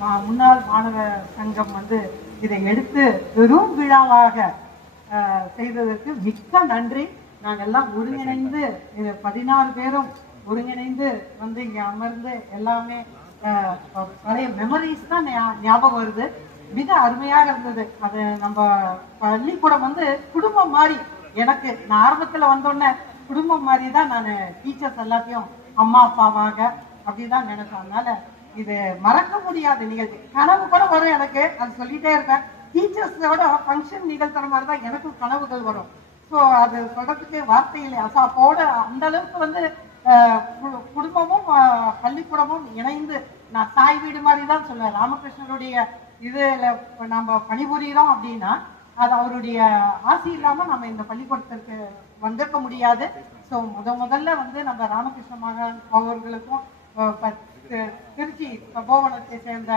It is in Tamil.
முன்னாள் மாணவ சங்கம் இதை எடுத்து பெரும் விழாவாக செய்ததற்கு மிக்க நன்றி. நாங்கள் எல்லாம் ஒருங்கிணைந்து 16 பேரும் ஒருங்கிணைந்து இங்க அமர்ந்து எல்லாமே பழைய மெமரிஸ் தான் ஞாபகம் வருது. மிக அருமையாக இருந்தது. அது நம்ம பள்ளிக்கூடம் குடும்பம் மாதிரி. எனக்கு நான் ஆரம்பத்துல வந்தோடனே குடும்பம் மாதிரி தான் நான் டீச்சர்ஸ் எல்லாத்தையும் அம்மா அப்பாவாக அப்படிதான் நினைச்சேன். அதனால இது மறக்க முடியாத நிகழ்ச்சி. கனவு கூட வரும் எனக்கு. அது சொல்லிட்டே இருப்பேன். டீச்சர்ஸோட ஃபங்க்ஷன் நிகழ்த்துற மாதிரி தான் எனக்கும் கனவுகள் வரும். ஸோ அது சொல்றதுக்கு வார்த்தை இல்லை. அப்போட அந்த அளவுக்கு குடும்பமும் பள்ளிக்கூடமும் இணைந்து நான் தாய் வீடு மாதிரி தான் சொல்லுவேன். ராமகிருஷ்ணருடைய இதுல நம்ம பணிபுரிகிறோம் அப்படின்னா அது அவருடைய ஆசை இல்லாம நம்ம இந்த பள்ளிக்கூடத்திற்கு வந்திருக்க முடியாது. ஸோ முதல்ல நம்ம ராமகிருஷ்ண மகன் அவர்களுக்கும் திருச்சி தபோவனத்தை சேர்ந்த